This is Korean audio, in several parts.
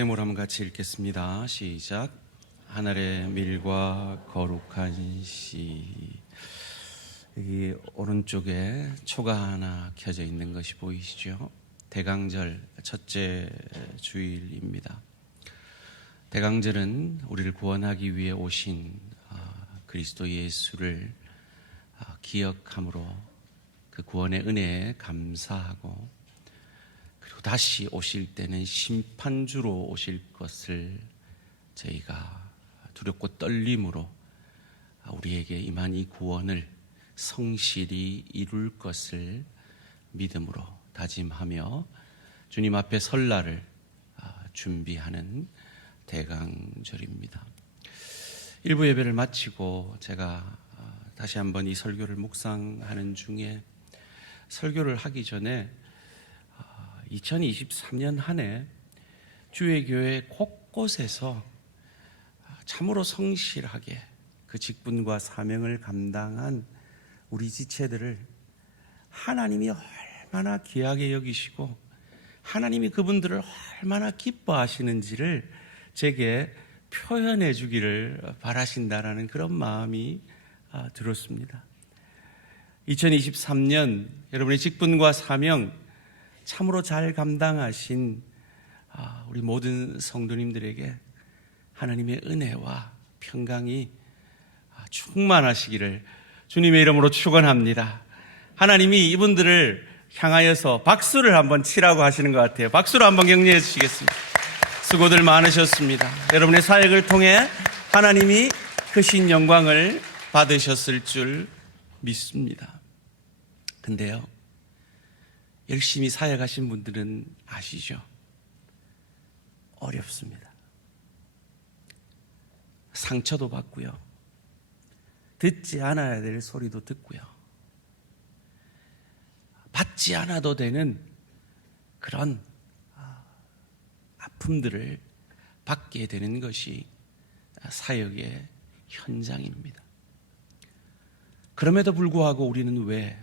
제목을 한번 같이 읽겠습니다. 시작. 하늘의 밀과 거룩한 씨. 여기 오른쪽에 초가 하나 켜져 있는 것이 보이시죠? 대강절 첫째 주일입니다. 대강절은 우리를 구원하기 위해 오신 그리스도 예수를 기억함으로 그 구원의 은혜에 감사하고, 그리고 다시 오실 때는 심판주로 오실 것을 저희가 두렵고 떨림으로 우리에게 임한 이 구원을 성실히 이룰 것을 믿음으로 다짐하며 주님 앞에 설 날을 준비하는 대강절입니다. 일부 예배를 마치고 제가 다시 한번 이 설교를 묵상하는 중에, 설교를 하기 전에 2023년 한 해 주의 교회 곳곳에서 참으로 성실하게 그 직분과 사명을 감당한 우리 지체들을 하나님이 얼마나 귀하게 여기시고 하나님이 그분들을 얼마나 기뻐하시는지를 제게 표현해 주기를 바라신다라는 그런 마음이 들었습니다. 2023년 여러분의 직분과 사명 참으로 잘 감당하신 우리 모든 성도님들에게 하나님의 은혜와 평강이 충만하시기를 주님의 이름으로 축원합니다. 하나님이 이분들을 향하여서 박수를 한번 치라고 하시는 것 같아요. 박수로 한번 격려해 주시겠습니다. 수고들 많으셨습니다. 여러분의 사역을 통해 하나님이 크신 영광을 받으셨을 줄 믿습니다. 근데요, 열심히 사역하신 분들은 아시죠? 어렵습니다. 상처도 받고요, 듣지 않아야 될 소리도 듣고요, 받지 않아도 되는 그런 아픔들을 받게 되는 것이 사역의 현장입니다. 그럼에도 불구하고 우리는 왜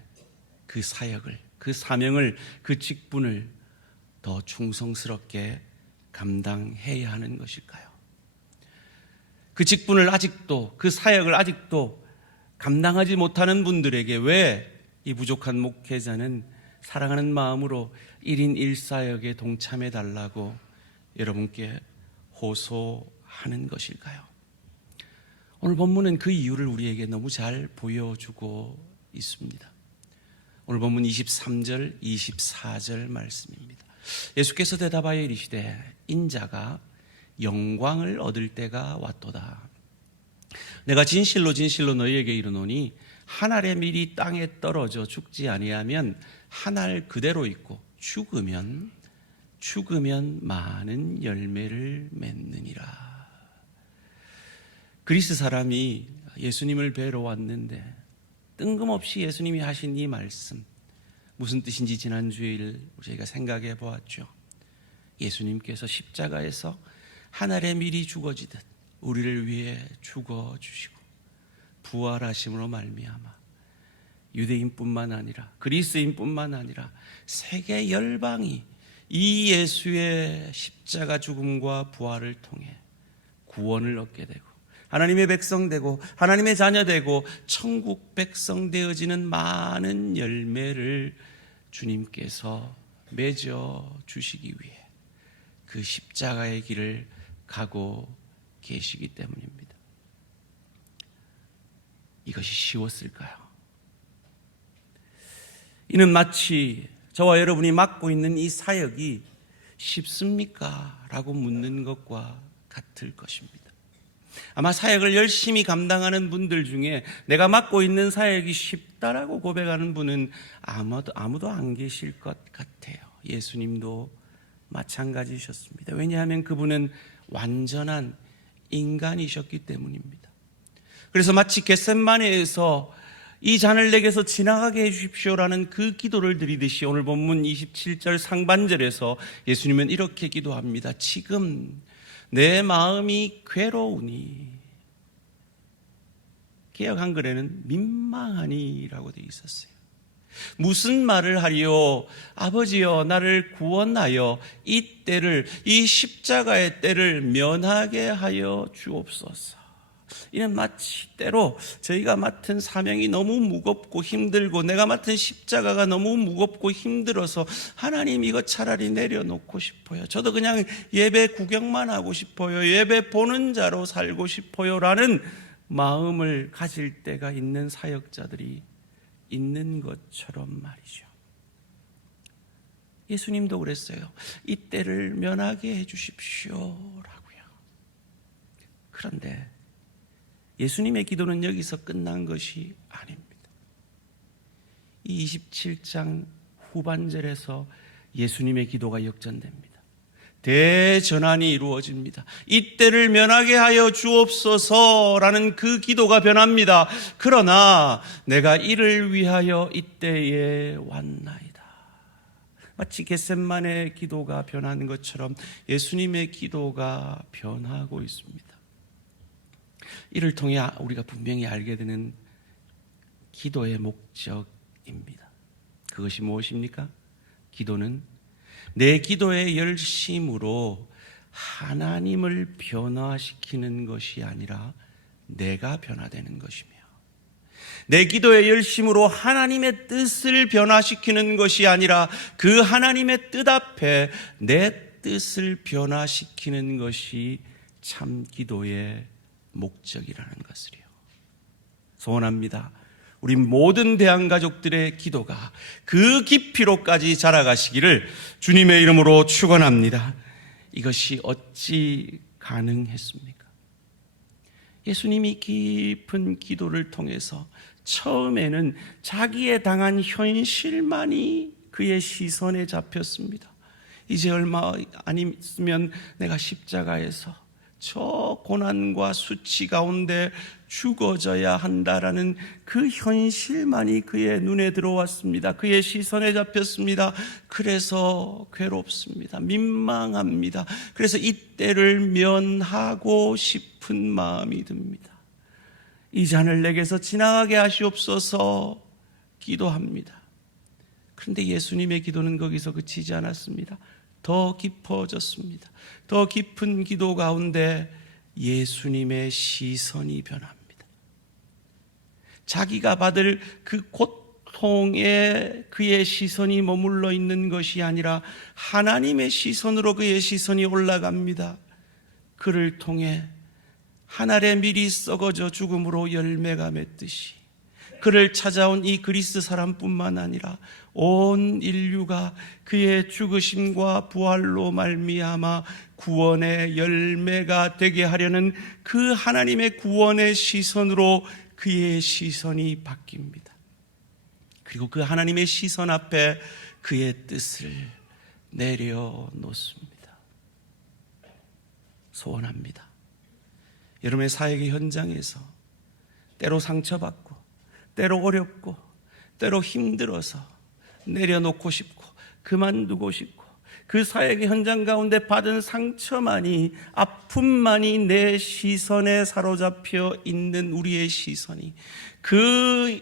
그 사역을, 그 사명을, 그 직분을 더 충성스럽게 감당해야 하는 것일까요? 그 직분을 아직도, 그 사역을 아직도 감당하지 못하는 분들에게 왜 이 부족한 목회자는 사랑하는 마음으로 1인 1사역에 동참해 달라고 여러분께 호소하는 것일까요? 오늘 본문은 그 이유를 우리에게 너무 잘 보여주고 있습니다. 오늘 본문 23절, 24절 말씀입니다. 예수께서 대답하여 이르시되 인자가 영광을 얻을 때가 왔도다. 내가 진실로 진실로 너희에게 이르노니 한 알의 밀이 땅에 떨어져 죽지 아니하면 한 알 그대로 있고 죽으면 많은 열매를 맺느니라. 그리스 사람이 예수님을 뵈러 왔는데 뜬금없이 예수님이 하신 이 말씀, 무슨 뜻인지 지난 주일 저희가 생각해 보았죠. 예수님께서 십자가에서 한 알의 밀이 죽어지듯 우리를 위해 죽어주시고 부활하심으로 말미암아 유대인뿐만 아니라 그리스인뿐만 아니라 세계 열방이 이 예수의 십자가 죽음과 부활을 통해 구원을 얻게 되고 하나님의 백성 되고 하나님의 자녀 되고 천국 백성 되어지는 많은 열매를 주님께서 맺어 주시기 위해 그 십자가의 길을 가고 계시기 때문입니다. 이것이 쉬웠을까요? 이는 마치 저와 여러분이 맡고 있는 이 사역이 쉽습니까? 라고 묻는 것과 같을 것입니다. 아마 사역을 열심히 감당하는 분들 중에 내가 맡고 있는 사역이 쉽다라고 고백하는 분은 아무도 안 계실 것 같아요. 예수님도 마찬가지셨습니다. 왜냐하면 그분은 완전한 인간이셨기 때문입니다. 그래서 마치 겟세마네에서 이 잔을 내게서 지나가게 해주십시오라는 그 기도를 드리듯이 오늘 본문 27절 상반절에서 예수님은 이렇게 기도합니다. 지금 내 마음이 괴로우니, 개역 한글에는 민망하니라고 되어 있었어요. 무슨 말을 하리요? 아버지여, 나를 구원하여 이 때를, 이 십자가의 때를 면하게 하여 주옵소서. 이는 마치 때로 저희가 맡은 사명이 너무 무겁고 힘들고 내가 맡은 십자가가 너무 무겁고 힘들어서 하나님 이거 차라리 내려놓고 싶어요. 저도 그냥 예배 구경만 하고 싶어요. 예배 보는 자로 살고 싶어요. 라는 마음을 가질 때가 있는 사역자들이 있는 것처럼 말이죠. 예수님도 그랬어요. 이 때를 면하게 해 주십시오 라고요. 그런데 예수님의 기도는 여기서 끝난 것이 아닙니다. 이 27장 후반절에서 예수님의 기도가 역전됩니다. 대전환이 이루어집니다. 이 때를 면하게 하여 주옵소서라는 그 기도가 변합니다. 그러나 내가 이를 위하여 이때에 왔나이다. 마치 겟셋만의 기도가 변하는 것처럼 예수님의 기도가 변하고 있습니다. 이를 통해 우리가 분명히 알게 되는 기도의 목적입니다. 그것이 무엇입니까? 기도는 내 기도의 열심으로 하나님을 변화시키는 것이 아니라 내가 변화되는 것이며, 내 기도의 열심으로 하나님의 뜻을 변화시키는 것이 아니라 그 하나님의 뜻 앞에 내 뜻을 변화시키는 것이 참 기도의 목적이라는 것을요. 소원합니다. 우리 모든 대한가족들의 기도가 그 깊이로까지 자라가시기를 주님의 이름으로 축원합니다. 이것이 어찌 가능했습니까? 예수님이 깊은 기도를 통해서 처음에는 자기의 당한 현실만이 그의 시선에 잡혔습니다. 이제 얼마 안 있으면 내가 십자가에서 저 고난과 수치 가운데 죽어져야 한다라는 그 현실만이 그의 눈에 들어왔습니다. 그의 시선에 잡혔습니다. 그래서 괴롭습니다. 민망합니다. 그래서 이때를 면하고 싶은 마음이 듭니다. 이 잔을 내게서 지나가게 하시옵소서 기도합니다. 그런데 예수님의 기도는 거기서 그치지 않았습니다. 더 깊어졌습니다. 더 깊은 기도 가운데 예수님의 시선이 변합니다. 자기가 받을 그 고통에 그의 시선이 머물러 있는 것이 아니라 하나님의 시선으로 그의 시선이 올라갑니다. 그를 통해 한 알의 밀이 썩어져 죽음으로 열매가 맺듯이 그를 찾아온 이 그리스 사람뿐만 아니라 온 인류가 그의 죽으심과 부활로 말미암아 구원의 열매가 되게 하려는 그 하나님의 구원의 시선으로 그의 시선이 바뀝니다. 그리고 그 하나님의 시선 앞에 그의 뜻을 내려놓습니다. 소원합니다. 여러분의 사역의 현장에서 때로 상처받고 때로 어렵고 때로 힘들어서 내려놓고 싶고 그만두고 싶고 그 사역의 현장 가운데 받은 상처만이 아픔만이 내 시선에 사로잡혀 있는 우리의 시선이 그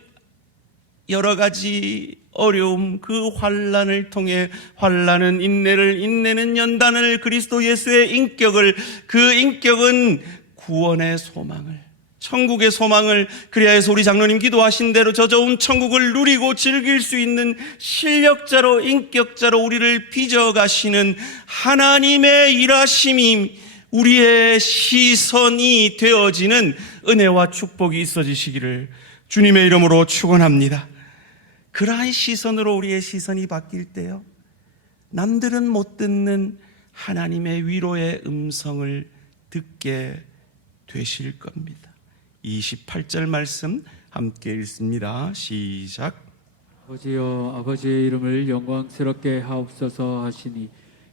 여러 가지 어려움 그 환난을 통해 환난은 인내를 인내는 연단을 그리스도 예수의 인격을 그 인격은 구원의 소망을 천국의 소망을 그래야 해서 우리 장로님 기도하신 대로 저 좋은 천국을 누리고 즐길 수 있는 실력자로 인격자로 우리를 빚어가시는 하나님의 일하심이 우리의 시선이 되어지는 은혜와 축복이 있어지시기를 주님의 이름으로 축원합니다. 그러한 시선으로 우리의 시선이 바뀔 때요 남들은 못 듣는 하나님의 위로의 음성을 듣게 되실 겁니다. 28절 말씀 함께 읽습니다. 시작. 아버지여 아버지의 이름을 영광스럽게 하옵소서 하시니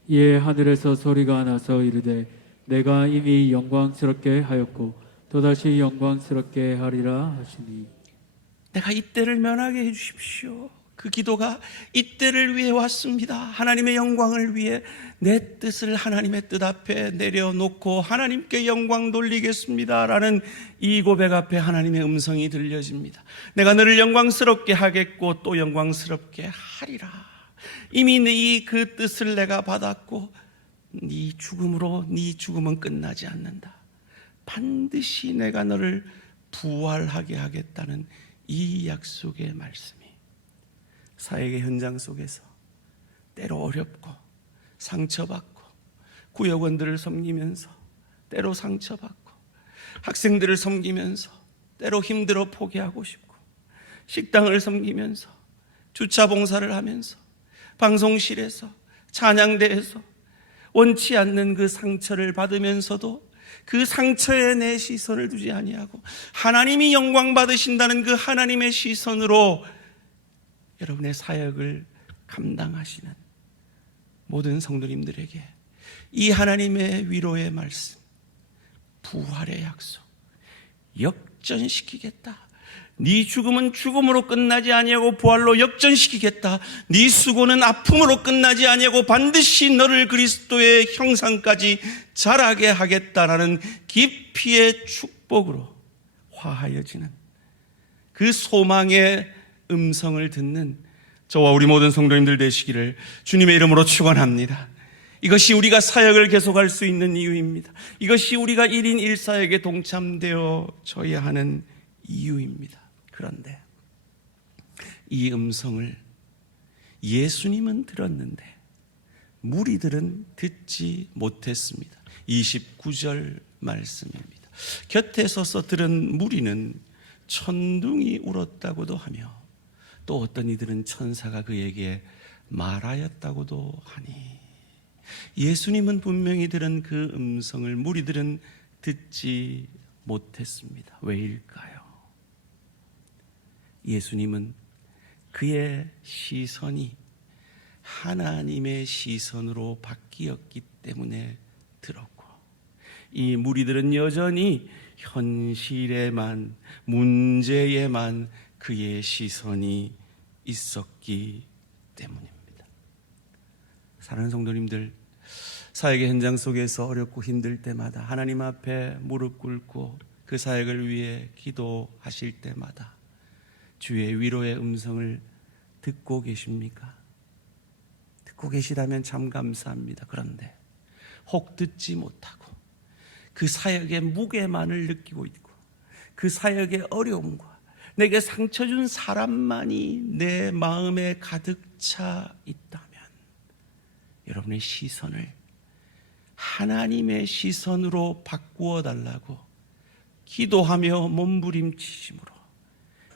이에 하늘에서 소리가 나서 이르되 내가 이미 영광스럽게 하였고 또다시 영광스럽게 하리라 하시니 내가 이때를 면하게 해주십시오. 그 기도가 이때를 위해 왔습니다. 하나님의 영광을 위해 내 뜻을 하나님의 뜻 앞에 내려놓고 하나님께 영광 돌리겠습니다 라는 이 고백 앞에 하나님의 음성이 들려집니다. 내가 너를 영광스럽게 하겠고 또 영광스럽게 하리라. 이미 네 그 뜻을 내가 받았고 네 죽음으로 네 죽음은 끝나지 않는다. 반드시 내가 너를 부활하게 하겠다는 이 약속의 말씀이 사역의 현장 속에서 때로 어렵고 상처받고 구역원들을 섬기면서 때로 상처받고 학생들을 섬기면서 때로 힘들어 포기하고 싶고 식당을 섬기면서 주차 봉사를 하면서 방송실에서 찬양대에서 원치 않는 그 상처를 받으면서도 그 상처에 내 시선을 두지 아니하고 하나님이 영광 받으신다는 그 하나님의 시선으로 여러분의 사역을 감당하시는 모든 성도님들에게 이 하나님의 위로의 말씀, 부활의 약속, 역전시키겠다. 네 죽음은 죽음으로 끝나지 아니하고 부활로 역전시키겠다. 네 수고는 아픔으로 끝나지 아니하고 반드시 너를 그리스도의 형상까지 자라게 하겠다라는 깊이의 축복으로 화하여지는 그 소망의 음성을 듣는 저와 우리 모든 성도님들 되시기를 주님의 이름으로 축원합니다. 이것이 우리가 사역을 계속할 수 있는 이유입니다. 이것이 우리가 1인 1사역에 동참되어 져야 하는 이유입니다. 그런데 이 음성을 예수님은 들었는데 무리들은 듣지 못했습니다. 29절 말씀입니다. 곁에 서서 들은 무리는 천둥이 울었다고도 하며 또 어떤 이들은 천사가 그에게 말하였다고도 하니 예수님은 분명히 들은 그 음성을 무리들은 듣지 못했습니다. 왜일까요? 예수님은 그의 시선이 하나님의 시선으로 바뀌었기 때문에 들었고 이 무리들은 여전히 현실에만 문제에만 그의 시선이 있었기 때문입니다. 사랑하는 성도님들, 사역의 현장 속에서 어렵고 힘들 때마다 하나님 앞에 무릎 꿇고 그 사역을 위해 기도하실 때마다 주의 위로의 음성을 듣고 계십니까? 듣고 계시다면 참 감사합니다. 그런데 혹 듣지 못하고 그 사역의 무게만을 느끼고 있고 그 사역의 어려움과 내게 상처 준 사람만이 내 마음에 가득 차 있다면 여러분의 시선을 하나님의 시선으로 바꾸어 달라고 기도하며 몸부림치심으로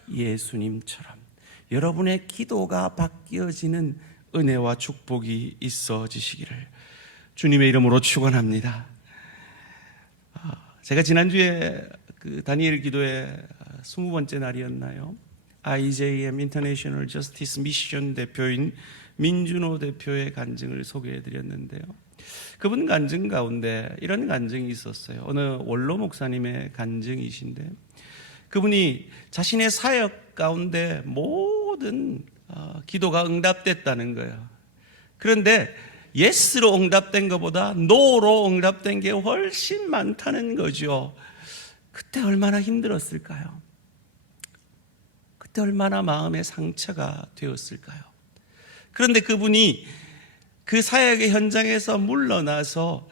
예수님처럼 여러분의 기도가 바뀌어지는 은혜와 축복이 있어지시기를 주님의 이름으로 축원합니다. 제가 지난주에 그 다니엘 기도의 20번째 날이었나요? IJM International Justice Mission 대표인 민준호 대표의 간증을 소개해 드렸는데요. 그분 간증 가운데 이런 간증이 있었어요. 어느 원로 목사님의 간증이신데 그분이 자신의 사역 가운데 모든 기도가 응답됐다는 거예요. 그런데 예스로 응답된 것보다 노로 응답된 게 훨씬 많다는 거죠. 그때 얼마나 힘들었을까요? 그때 얼마나 마음의 상처가 되었을까요? 그런데 그분이 그 사역의 현장에서 물러나서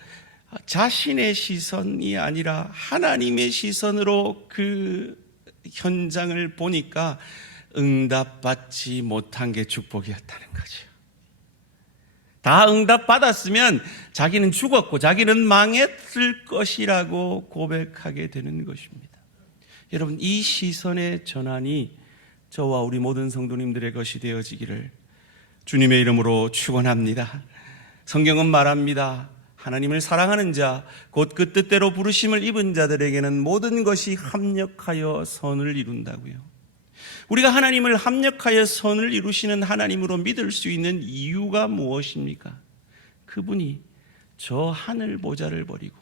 자신의 시선이 아니라 하나님의 시선으로 그 현장을 보니까 응답받지 못한 게 축복이었다는 거죠. 다 응답받았으면 자기는 죽었고 자기는 망했을 것이라고 고백하게 되는 것입니다. 여러분, 이 시선의 전환이 저와 우리 모든 성도님들의 것이 되어지기를 주님의 이름으로 축원합니다. 성경은 말합니다. 하나님을 사랑하는 자, 곧 그 뜻대로 부르심을 입은 자들에게는 모든 것이 합력하여 선을 이룬다고요. 우리가 하나님을 합력하여 선을 이루시는 하나님으로 믿을 수 있는 이유가 무엇입니까? 그분이 저 하늘 보좌를 버리고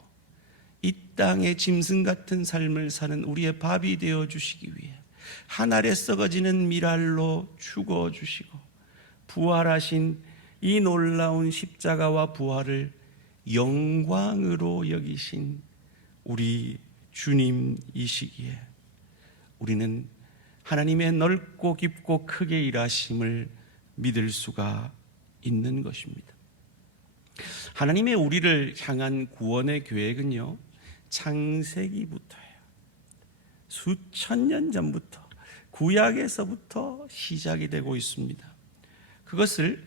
이 땅의 짐승 같은 삶을 사는 우리의 밥이 되어 주시기 위해 한 알에 썩어지는 밀알로 죽어주시고 부활하신 이 놀라운 십자가와 부활을 영광으로 여기신 우리 주님이시기에 우리는 하나님의 넓고 깊고 크게 일하심을 믿을 수가 있는 것입니다. 하나님의 우리를 향한 구원의 계획은요, 창세기부터예요. 수천 년 전부터, 구약에서부터 시작이 되고 있습니다. 그것을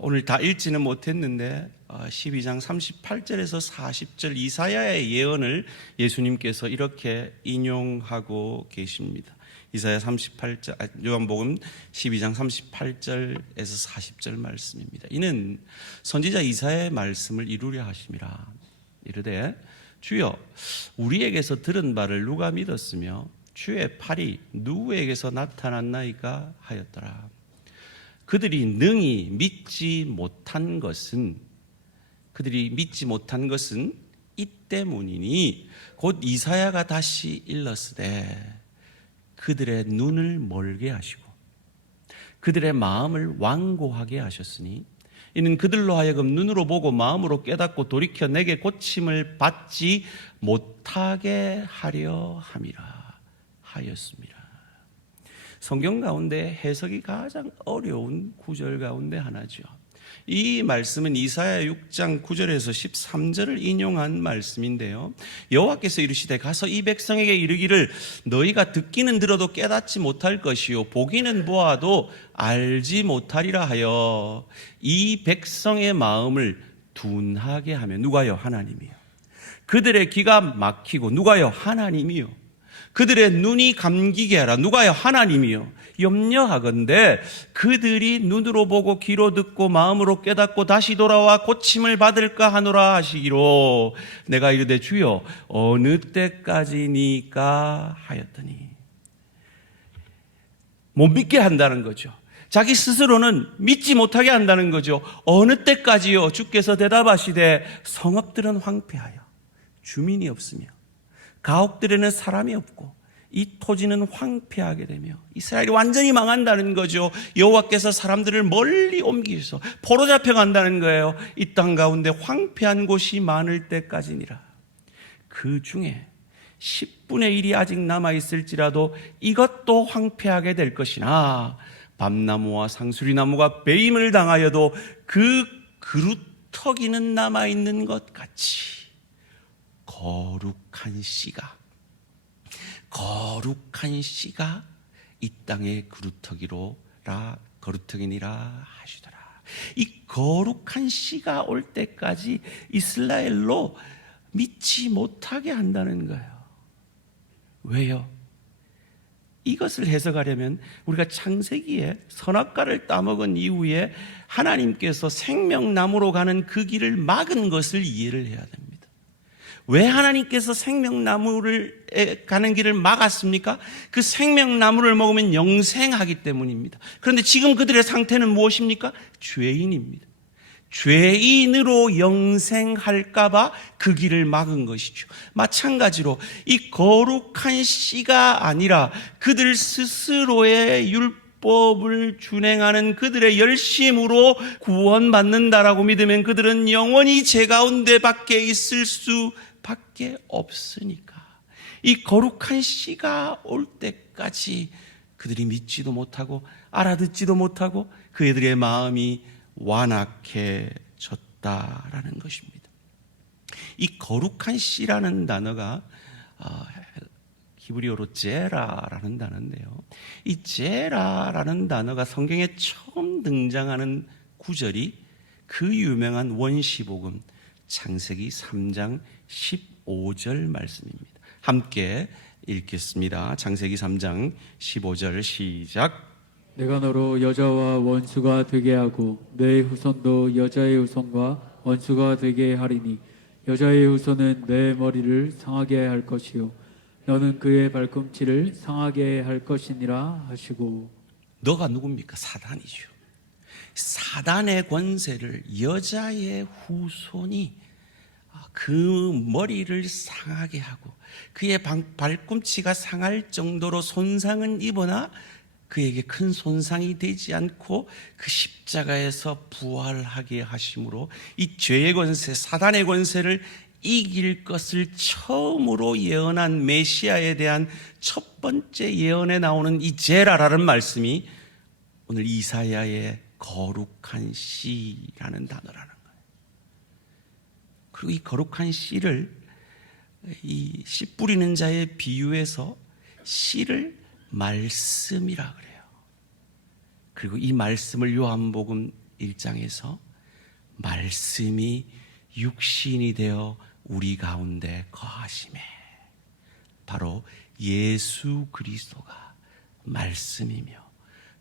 오늘 다 읽지는 못했는데 12장 38절에서 40절 이사야의 예언을 예수님께서 이렇게 인용하고 계십니다. 이사야 38절, 요한복음 12장 38절에서 40절 말씀입니다. 이는 선지자 이사야의 말씀을 이루려 하심이라. 이르되 주여 우리에게서 들은 바를 누가 믿었으며 주의 팔이 누구에게서 나타났나이까 하였더라. 그들이 능히 믿지 못한 것은 이 때문이니 곧 이사야가 다시 일렀으되 그들의 눈을 멀게 하시고 그들의 마음을 완고하게 하셨으니 이는 그들로 하여금 눈으로 보고 마음으로 깨닫고 돌이켜 내게 고침을 받지 못하게 하려 함이라 하였습니다. 성경 가운데 해석이 가장 어려운 구절 가운데 하나죠. 이 말씀은 이사야 6장 9절에서 13절을 인용한 말씀인데요, 여호와께서 이르시되 가서 이 백성에게 이르기를 너희가 듣기는 들어도 깨닫지 못할 것이요 보기는 보아도 알지 못하리라 하여 이 백성의 마음을 둔하게 하며, 누가요? 하나님이요. 그들의 귀가 막히고, 누가요? 하나님이요. 그들의 눈이 감기게 하라, 누가요? 하나님이요. 염려하건대 그들이 눈으로 보고 귀로 듣고 마음으로 깨닫고 다시 돌아와 고침을 받을까 하노라 하시기로 내가 이르되 주여 어느 때까지니까 하였더니. 못 믿게 한다는 거죠. 자기 스스로는 믿지 못하게 한다는 거죠. 어느 때까지요? 주께서 대답하시되 성읍들은 황폐하여 주민이 없으며 가옥들에는 사람이 없고 이 토지는 황폐하게 되며 이스라엘이 완전히 망한다는 거죠. 여호와께서 사람들을 멀리 옮기셔서 포로 잡혀간다는 거예요. 이 땅 가운데 황폐한 곳이 많을 때까지니라. 그 중에 10분의 1이 아직 남아있을지라도 이것도 황폐하게 될 것이나 밤나무와 상수리나무가 배임을 당하여도 그 그루터기는 남아있는 것 같이 거룩한 씨가 이 땅의 거루터기니라 하시더라. 이 거룩한 씨가 올 때까지 이스라엘로 믿지 못하게 한다는 거예요. 왜요? 이것을 해석하려면 우리가 창세기에 선악과를 따먹은 이후에 하나님께서 생명나무로 가는 그 길을 막은 것을 이해를 해야 됩니다. 왜 하나님께서 생명나무를 가는 길을 막았습니까? 그 생명나무를 먹으면 영생하기 때문입니다. 그런데 지금 그들의 상태는 무엇입니까? 죄인입니다. 죄인으로 영생할까봐 그 길을 막은 것이죠. 마찬가지로 이 거룩한 씨가 아니라 그들 스스로의 율법을 준행하는 그들의 열심으로 구원받는다라고 믿으면 그들은 영원히 죄 가운데 밖에 있을 수밖에 없으니까 이 거룩한 씨가 올 때까지 그들이 믿지도 못하고 알아듣지도 못하고 그들의 마음이 완악해졌다라는 것입니다. 이 거룩한 씨라는 단어가 히브리어로 제라라는 단어인데요, 이 제라라는 단어가 성경에 처음 등장하는 구절이 그 유명한 원시복음 창세기 3장 15절 말씀입니다. 함께 읽겠습니다. 창세기 3장 15절 시작. 내가 너로 여자와 원수가 되게 하고 내 후손도 여자의 후손과 원수가 되게 하리니 여자의 후손은 내 머리를 상하게 할 것이요 너는 그의 발꿈치를 상하게 할 것이니라 하시고. 너가 누굽니까? 사단이죠. 사단의 권세를 여자의 후손이 그 머리를 상하게 하고 그의 발꿈치가 상할 정도로 손상은 입으나 그에게 큰 손상이 되지 않고 그 십자가에서 부활하게 하심으로 이 죄의 권세, 사단의 권세를 이길 것을 처음으로 예언한 메시아에 대한 첫 번째 예언에 나오는 이 제라라는 말씀이 오늘 이사야의 거룩한 씨라는 단어라는 거예요. 그리고 이 거룩한 씨를 이 씨 뿌리는 자의 비유에서 씨를 말씀이라 그래요. 그리고 이 말씀을 요한복음 1장에서 말씀이 육신이 되어 우리 가운데 거하심에, 바로 예수 그리스도가 말씀이며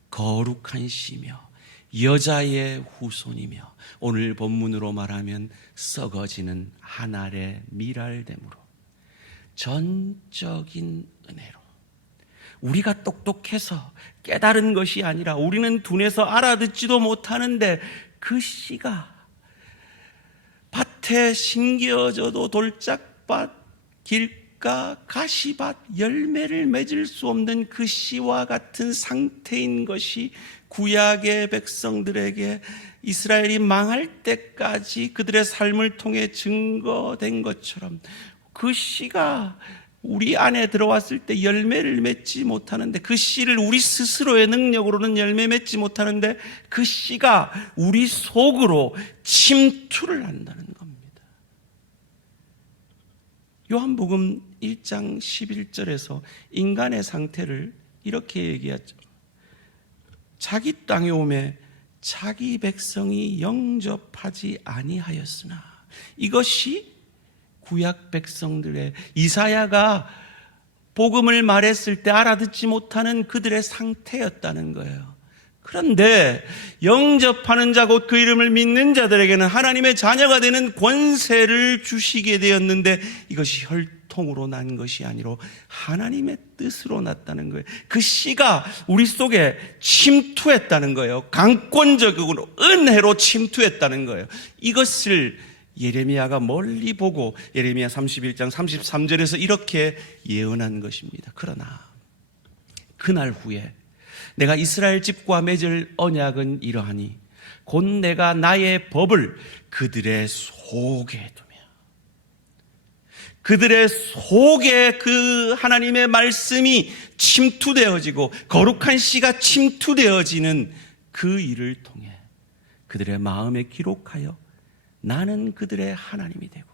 거룩한 씨며 여자의 후손이며 오늘 본문으로 말하면 썩어지는 한 알의 밀알됨으로 전적인 은혜로 우리가 똑똑해서 깨달은 것이 아니라 우리는 둔해서 알아듣지도 못하는데 그 씨가 밭에 심겨져도 돌짝밭, 길가, 가시밭, 열매를 맺을 수 없는 그 씨와 같은 상태인 것이 구약의 백성들에게 이스라엘이 망할 때까지 그들의 삶을 통해 증거된 것처럼 그 씨가 우리 안에 들어왔을 때 열매를 맺지 못하는데, 그 씨를 우리 스스로의 능력으로는 열매 맺지 못하는데 그 씨가 우리 속으로 침투를 한다는 겁니다. 요한복음 1장 11절에서 인간의 상태를 이렇게 얘기하죠. 자기 땅에 오매 자기 백성이 영접하지 아니하였으나, 이것이 구약 백성들의, 이사야가 복음을 말했을 때 알아듣지 못하는 그들의 상태였다는 거예요. 그런데 영접하는 자, 곧 그 이름을 믿는 자들에게는 하나님의 자녀가 되는 권세를 주시게 되었는데, 이것이 혈통으로 난 것이 아니라 하나님의 뜻으로 났다는 거예요. 그 씨가 우리 속에 침투했다는 거예요. 강권적으로 은혜로 침투했다는 거예요. 이것을 예레미야가 멀리 보고 예레미야 31장 33절에서 이렇게 예언한 것입니다. 그러나 그날 후에 내가 이스라엘 집과 맺을 언약은 이러하니 곧 내가 나의 법을 그들의 속에 두며, 그들의 속에 그 하나님의 말씀이 침투되어지고 거룩한 씨가 침투되어지는 그 일을 통해 그들의 마음에 기록하여 나는 그들의 하나님이 되고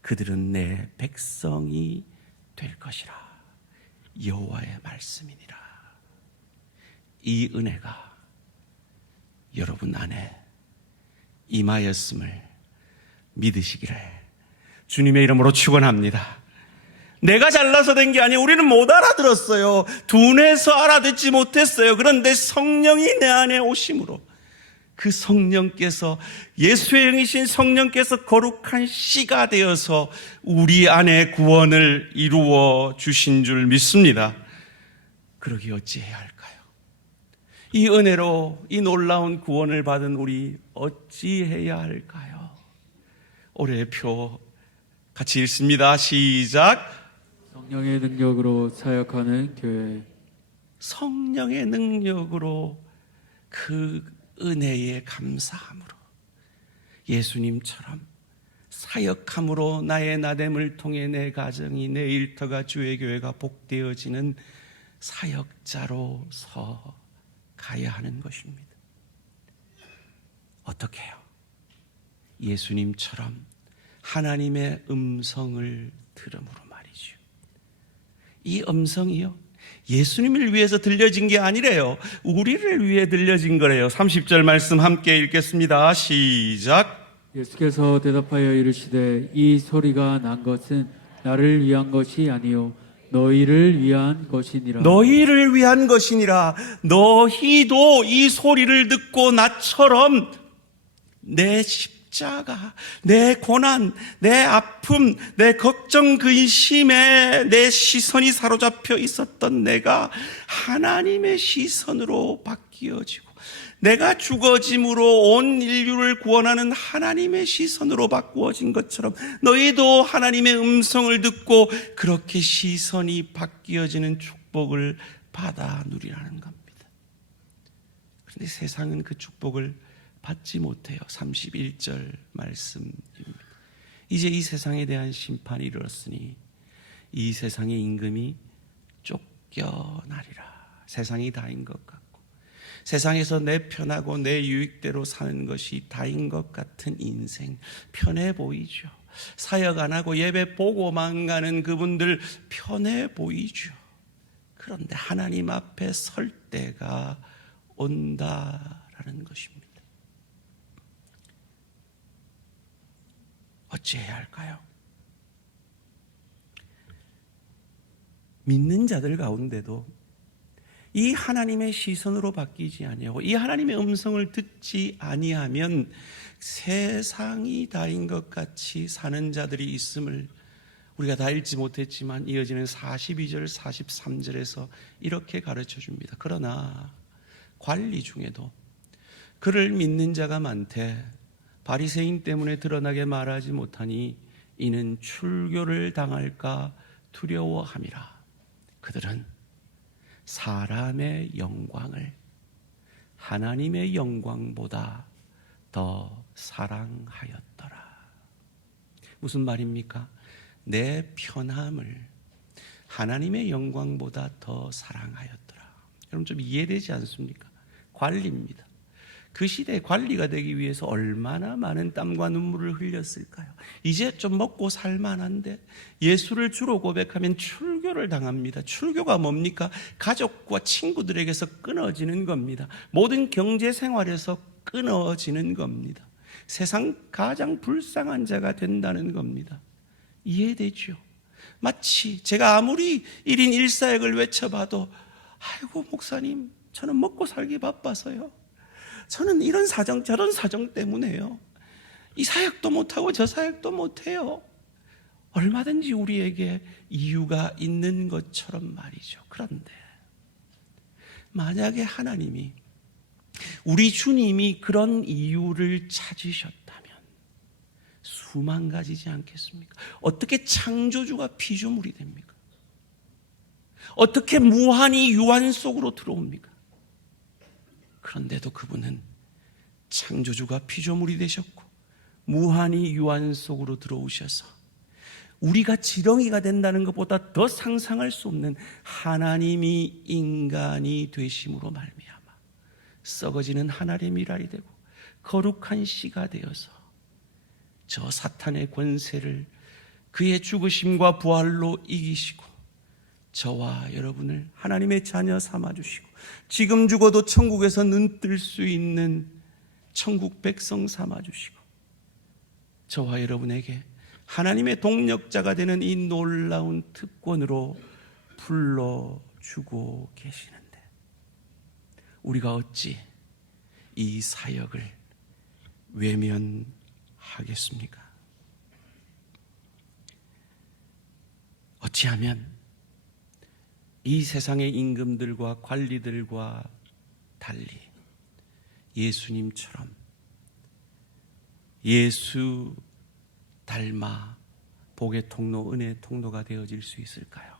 그들은 내 백성이 될 것이라. 여호와의 말씀이니라. 이 은혜가 여러분 안에 임하였음을 믿으시기를 주님의 이름으로 축원합니다. 내가 잘나서 된 게 아니에요. 우리는 못 알아들었어요. 둔해서 알아듣지 못했어요. 그런데 성령이 내 안에 오심으로 그 성령께서, 예수의 영이신 성령께서 거룩한 씨가 되어서 우리 안에 구원을 이루어 주신 줄 믿습니다. 그러기 어찌해야 할까요? 이 은혜로 이 놀라운 구원을 받은 우리 어찌해야 할까요? 올해의 표 같이 읽습니다. 시작. 성령의 능력으로 사역하는 교회. 성령의 능력으로 그 은혜에 감사함으로 예수님처럼 사역함으로 나의 나됨을 통해 내 가정이, 내 일터가, 주의 교회가 복되어지는 사역자로서 가야 하는 것입니다. 어떻게 해요? 예수님처럼 하나님의 음성을 들음으로 말이죠. 이 음성이요, 예수님을 위해서 들려진 게 아니래요. 우리를 위해 들려진 거래요. 30절 말씀 함께 읽겠습니다. 시작. 예수께서 대답하여 이르시되 이 소리가 난 것은 나를 위한 것이 아니요 너희를 위한 것이니라. 너희를 위한 것이니라. 너희도 이 소리를 듣고 나처럼 내 십자가, 내 고난, 내 아픔, 내 걱정, 근심에 내 시선이 사로잡혀 있었던 내가 하나님의 시선으로 바뀌어지고 내가 죽어짐으로 온 인류를 구원하는 하나님의 시선으로 바꾸어진 것처럼 너희도 하나님의 음성을 듣고 그렇게 시선이 바뀌어지는 축복을 받아 누리라는 겁니다. 그런데 세상은 그 축복을 받지 못해요. 31절 말씀입니다. 이제 이 세상에 대한 심판이 이르렀으니 이 세상의 임금이 쫓겨나리라. 세상이 다인 것 같고 세상에서 내 편하고 내 유익대로 사는 것이 다인 것 같은 인생 편해 보이죠. 사역 안 하고 예배 보고만 가는 그분들 편해 보이죠. 그런데 하나님 앞에 설 때가 온다라는 것입니다. 어찌해야 할까요? 믿는 자들 가운데도 이 하나님의 시선으로 바뀌지 아니하고 이 하나님의 음성을 듣지 아니하면 세상이 다인 것 같이 사는 자들이 있음을 우리가 다 읽지 못했지만 이어지는 42절 43절에서 이렇게 가르쳐 줍니다. 그러나 관리 중에도 그를 믿는 자가 많되 바리새인 때문에 드러나게 말하지 못하니 이는 출교를 당할까 두려워함이라. 그들은 사람의 영광을 하나님의 영광보다 더 사랑하였더라. 무슨 말입니까? 내 편함을 하나님의 영광보다 더 사랑하였더라. 여러분 좀 이해되지 않습니까? 관리입니다. 그 시대에 관리가 되기 위해서 얼마나 많은 땀과 눈물을 흘렸을까요? 이제 좀 먹고 살만한데 예수를 주로 고백하면 출교를 당합니다. 출교가 뭡니까? 가족과 친구들에게서 끊어지는 겁니다. 모든 경제생활에서 끊어지는 겁니다. 세상 가장 불쌍한 자가 된다는 겁니다. 이해되죠? 마치 제가 아무리 1인 1사역을 외쳐봐도 아이고 목사님 저는 먹고 살기 바빠서요. 저는 이런 사정 저런 사정 때문에요. 이 사역도 못하고 저 사역도 못해요. 얼마든지 우리에게 이유가 있는 것처럼 말이죠. 그런데 만약에 하나님이 우리 주님이 그런 이유를 찾으셨다면 수만 가지지 않겠습니까? 어떻게 창조주가 피조물이 됩니까? 어떻게 무한히 유한 속으로 들어옵니까? 그런데도 그분은 창조주가 피조물이 되셨고 무한히 유한 속으로 들어오셔서 우리가 지렁이가 된다는 것보다 더 상상할 수 없는 하나님이 인간이 되심으로 말미암아 썩어지는 하나님의 미랄이 되고 거룩한 씨가 되어서 저 사탄의 권세를 그의 죽으심과 부활로 이기시고 저와 여러분을 하나님의 자녀 삼아주시고 지금 죽어도 천국에서 눈 뜰 수 있는 천국 백성 삼아주시고 저와 여러분에게 하나님의 동력자가 되는 이 놀라운 특권으로 불러주고 계시는데 우리가 어찌 이 사역을 외면하겠습니까? 어찌하면 이 세상의 임금들과 관리들과 달리 예수님처럼 예수 닮아 복의 통로, 은혜의 통로가 되어질 수 있을까요?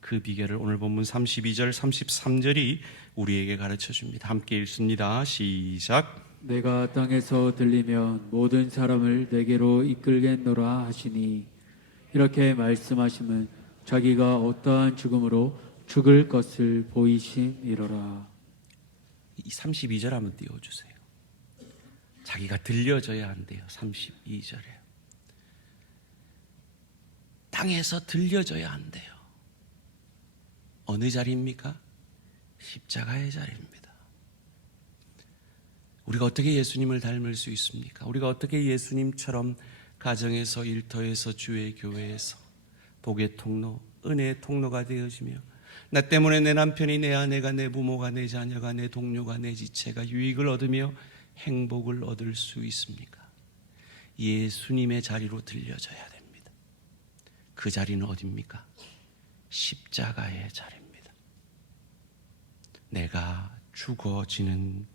그 비결을 오늘 본문 32절, 33절이 우리에게 가르쳐 줍니다. 함께 읽습니다. 시작. 내가 땅에서 들리면 모든 사람을 내게로 이끌겠노라 하시니 이렇게 말씀하시면 자기가 어떠한 죽음으로 죽을 것을 보이심이로라. 이 32절 한번 띄워주세요. 자기가 들려져야 한대요. 32절에 땅에서 들려져야 한대요. 어느 자리입니까? 십자가의 자리입니다. 우리가 어떻게 예수님을 닮을 수 있습니까? 우리가 어떻게 예수님처럼 가정에서, 일터에서, 주의 교회에서 복의 통로, 은혜의 통로가 되어지며 나 때문에 내 남편이, 내 아내가, 내 부모가, 내 자녀가, 내 동료가, 내 지체가 유익을 얻으며 행복을 얻을 수 있습니까? 예수님의 자리로 들려져야 됩니다. 그 자리는 어디입니까? 십자가의 자리입니다. 내가 죽어지는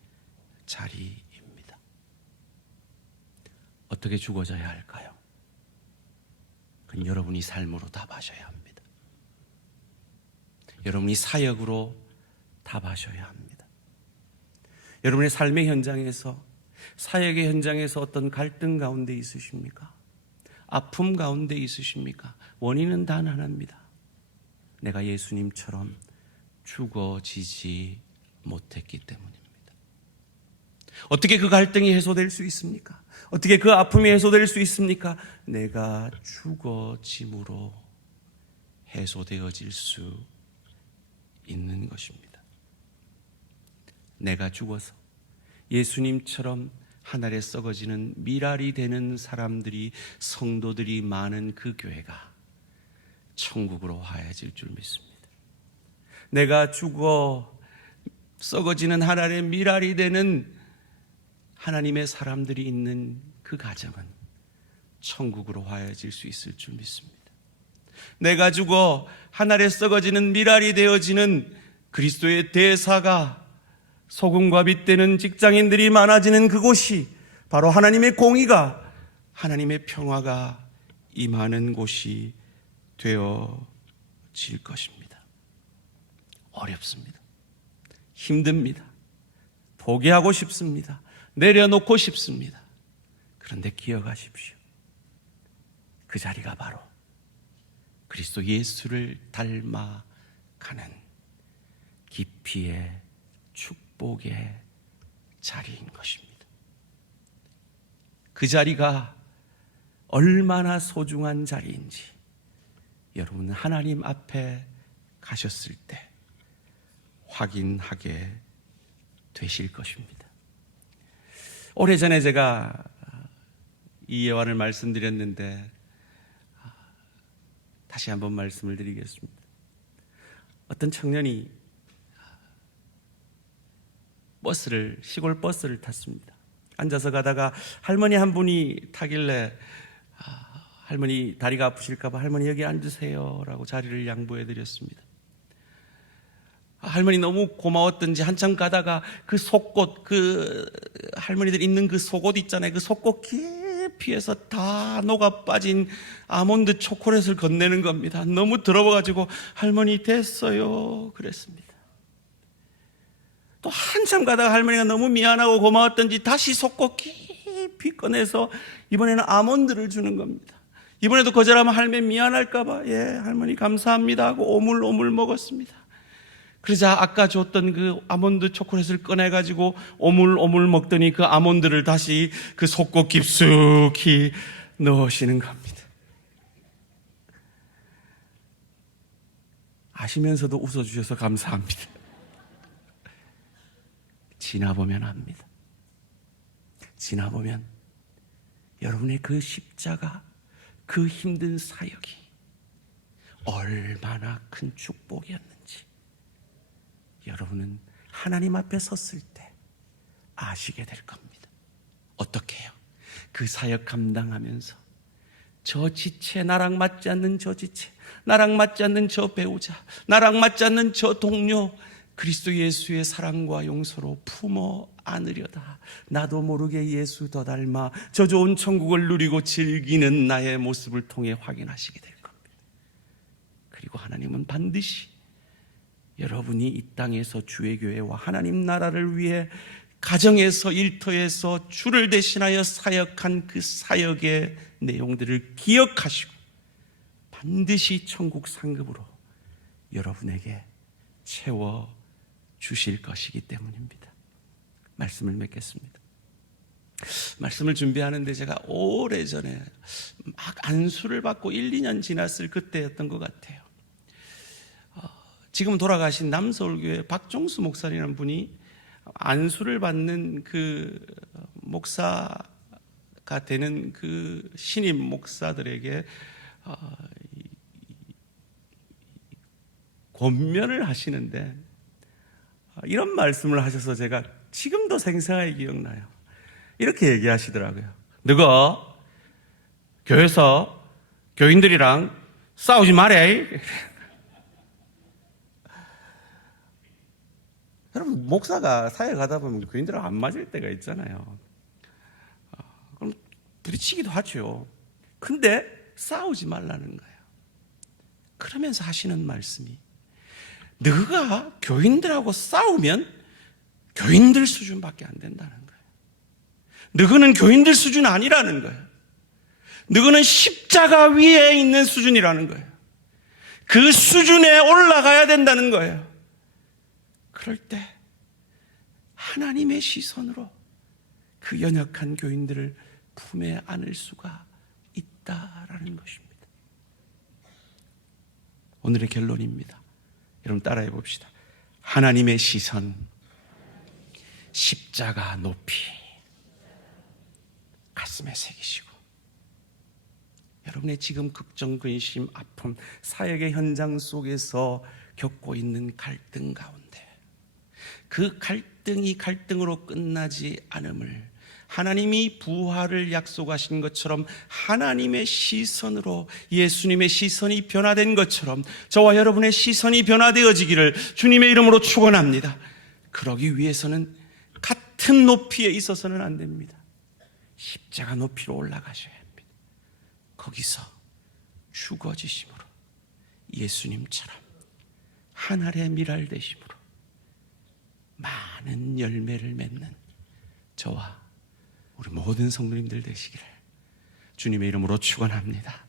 자리입니다. 어떻게 죽어져야 할까요? 그건 여러분이 삶으로 답하셔야 합니다. 여러분이 사역으로 답하셔야 합니다. 여러분의 삶의 현장에서, 사역의 현장에서 어떤 갈등 가운데 있으십니까? 아픔 가운데 있으십니까? 원인은 단 하나입니다. 내가 예수님처럼 죽어지지 못했기 때문입니다. 어떻게 그 갈등이 해소될 수 있습니까? 어떻게 그 아픔이 해소될 수 있습니까? 내가 죽어짐으로 해소되어질 수 있는 것입니다. 내가 죽어서 예수님처럼 하늘에 썩어지는 미랄이 되는 사람들이, 성도들이 많은 그 교회가 천국으로 화해질 줄 믿습니다. 내가 죽어 썩어지는 하늘의 미랄이 되는 하나님의 사람들이 있는 그 가정은 천국으로 화해질 수 있을 줄 믿습니다. 내가 죽어 하늘에 썩어지는 미랄이 되어지는 그리스도의 대사가, 소금과 빛 되는 직장인들이 많아지는 그곳이 바로 하나님의 공의가, 하나님의 평화가 임하는 곳이 되어질 것입니다. 어렵습니다. 힘듭니다. 포기하고 싶습니다. 내려놓고 싶습니다. 그런데 기억하십시오. 그 자리가 바로 그리스도 예수를 닮아가는 깊이의 축복의 자리인 것입니다. 그 자리가 얼마나 소중한 자리인지 여러분은 하나님 앞에 가셨을 때 확인하게 되실 것입니다. 오래전에 제가 이 예화를 말씀드렸는데 다시 한번 말씀을 드리겠습니다. 어떤 청년이 시골 버스를 탔습니다. 앉아서 가다가 할머니 한 분이 타길래 할머니 다리가 아프실까 봐 할머니 여기 앉으세요 라고 자리를 양보해 드렸습니다. 할머니 너무 고마웠던지 한참 가다가 그 속옷, 그 할머니들 입는 그 속옷 있잖아요. 그 속옷 깊이에서 다 녹아 빠진 아몬드 초콜릿을 건네는 겁니다. 너무 더러워가지고 할머니 됐어요 그랬습니다. 또 한참 가다가 할머니가 너무 미안하고 고마웠던지 다시 속옷 깊이 꺼내서 이번에는 아몬드를 주는 겁니다. 이번에도 거절하면 할머니 미안할까 봐 예 할머니 감사합니다 하고 오물오물 먹었습니다. 그러자 아까 줬던 그 아몬드 초콜릿을 꺼내가지고 오물오물 먹더니 그 아몬드를 다시 그 속옷 깊숙이 넣으시는 겁니다. 아시면서도 웃어주셔서 감사합니다. 지나보면 압니다. 지나보면 여러분의 그 십자가, 그 힘든 사역이 얼마나 큰 축복이었는지 여러분은 하나님 앞에 섰을 때 아시게 될 겁니다. 어떻게 해요? 그 사역 감당하면서 저 지체, 나랑 맞지 않는 저 지체, 나랑 맞지 않는 저 배우자, 나랑 맞지 않는 저 동료, 그리스도 예수의 사랑과 용서로 품어 안으려다 나도 모르게 예수 더 닮아 저 좋은 천국을 누리고 즐기는 나의 모습을 통해 확인하시게 될 겁니다. 그리고 하나님은 반드시 여러분이 이 땅에서 주의 교회와 하나님 나라를 위해 가정에서, 일터에서 주를 대신하여 사역한 그 사역의 내용들을 기억하시고 반드시 천국 상급으로 여러분에게 채워 주실 것이기 때문입니다. 말씀을 맺겠습니다. 말씀을 준비하는데 제가 오래전에 막 안수를 받고 1, 2년 지났을 그때였던 것 같아요. 지금 돌아가신 남서울교회 박종수 목사님이라는 분이 안수를 받는 그 목사가 되는 그 신임 목사들에게 권면을 하시는데 이런 말씀을 하셔서 제가 지금도 생생하게 기억나요. 이렇게 얘기하시더라고요. 너가 교회에서 교인들이랑 싸우지 말해. 여러분, 목사가 사회 가다 보면 교인들하고 안 맞을 때가 있잖아요. 그럼 부딪히기도 하죠. 근데 싸우지 말라는 거예요. 그러면서 하시는 말씀이, 너가 교인들하고 싸우면 교인들 수준밖에 안 된다는 거예요. 너는 교인들 수준 아니라는 거예요. 너는 십자가 위에 있는 수준이라는 거예요. 그 수준에 올라가야 된다는 거예요. 그럴 때 하나님의 시선으로 그 연약한 교인들을 품에 안을 수가 있다라는 것입니다. 오늘의 결론입니다. 여러분 따라해 봅시다. 하나님의 시선, 십자가 높이 가슴에 새기시고, 여러분의 지금 걱정, 근심, 아픔, 사역의 현장 속에서 겪고 있는 갈등 가운데 그 갈등이 갈등으로 끝나지 않음을 하나님이 부활을 약속하신 것처럼 하나님의 시선으로, 예수님의 시선이 변화된 것처럼 저와 여러분의 시선이 변화되어지기를 주님의 이름으로 축원합니다. 그러기 위해서는 같은 높이에 있어서는 안 됩니다. 십자가 높이로 올라가셔야 합니다. 거기서 죽어지심으로 예수님처럼 한 알의 밀알 되심으로 많은 열매를 맺는 저와 우리 모든 성도님들 되시기를 주님의 이름으로 축원합니다.